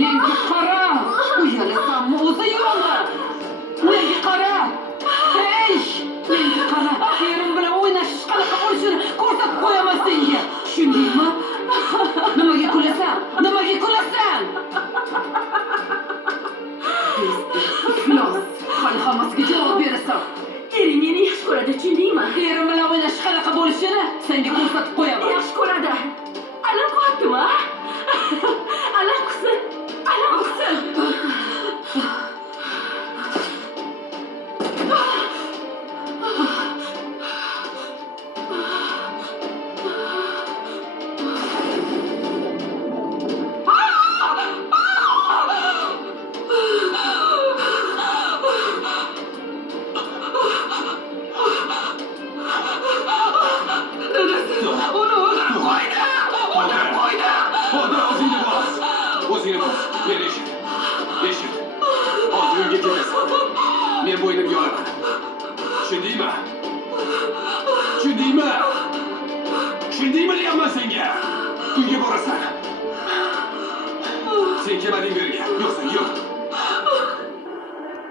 menga qara. Uyalasanmi o'zi yo'qmi? Menga qara. Hey, menga qara. Erim bilan o'ynashish qanaqa bo'lishini ko'rsatib qo'yaman senga. Tushundingmi? Nimaga kulasan? Nimaga kulasan? Iflos. Hali hammasiga javob berasan. Ering meni yaxshi ko'radi, tushundingmi? Erim bilan o'ynash qanaqa bo'lishini senga ko'rsatib qo'yaman. Yaxshi ko'radi. Alam qilyaptimi? Alam qilsin. Alam qilsin. O'zingni bos. Men eshit. Hozir uyga ketasan. Men bo'ynimga olaman. Tushundingmi? Tushundingmi deyapman senga? Uyga borasan. Sen kelmading bu yerga. Yo'qsa yo'q.